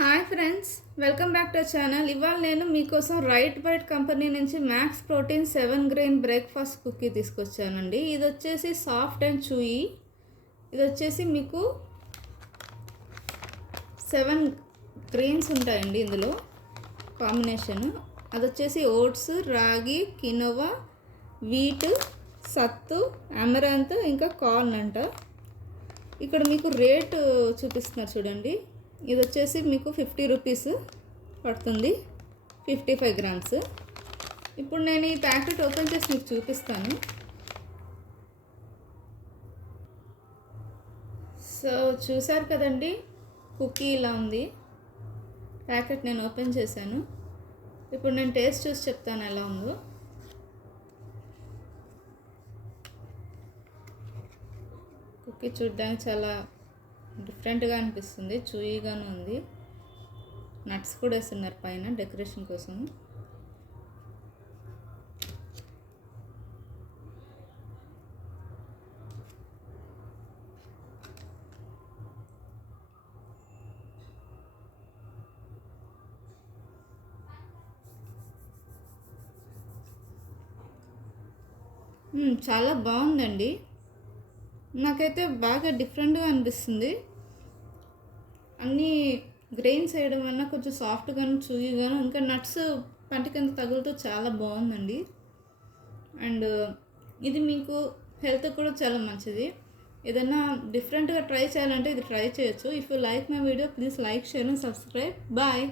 Hi friends, welcome back to channel. ఇవాళ నేను మీకోసం రైట్ బైట్ కంపెనీ నుంచి Max Protein 7 grain breakfast cookie తీసుకొచ్చానండి. ఇది వచ్చేసి సాఫ్ట్ అండ్ చూయి. ఇది వచ్చేసి మీకు 7 గ్రెయిన్స్ ఉంటాయండి ఇందులో కాంబినేషన్. అది వచ్చేసి ఓట్స్, రాగి, కినోవా, వీట్, సత్తు, అమరంత్, ఇంకా కార్న్ అంట. ఇక్కడ మీకు రేటు చూపిస్తున్నారు చూడండి. ఇది వచ్చేసి మీకు 50 రూపీస్ పడుతుంది, 55 గ్రామ్స్. ఇప్పుడు నేను ఈ ప్యాకెట్ ఓపెన్ చేసి మీకు చూపిస్తాను. సో చూసారు కదండి, కుకీ ఇలా ఉంది. ప్యాకెట్ నేను ఓపెన్ చేశాను. ఇప్పుడు నేను టేస్ట్ చూసి చెప్తాను ఎలా ఉందో. కుకీ చూడడానికి చాలా డిఫరెంట్గా అనిపిస్తుంది, చూయిగానే ఉంది. నట్స్ కూడా వేస్తున్నారు పైన డెకరేషన్ కోసం. చాలా బాగుందండి. నాకైతే బాగా డిఫరెంట్గా అనిపిస్తుంది. అన్నీ గ్రెయిన్స్ వేయడం వల్ల కొంచెం సాఫ్ట్గాను, చూయిగాను, ఇంకా నట్స్ పంటి కింద తగులుతూ చాలా బాగుందండి. అండ్ ఇది మీకు హెల్త్ కూడా చాలా మంచిది. ఏదైనా డిఫరెంట్గా ట్రై చేయాలంటే ఇది ట్రై చేయొచ్చు. If you like my video, please like, share and subscribe. Bye.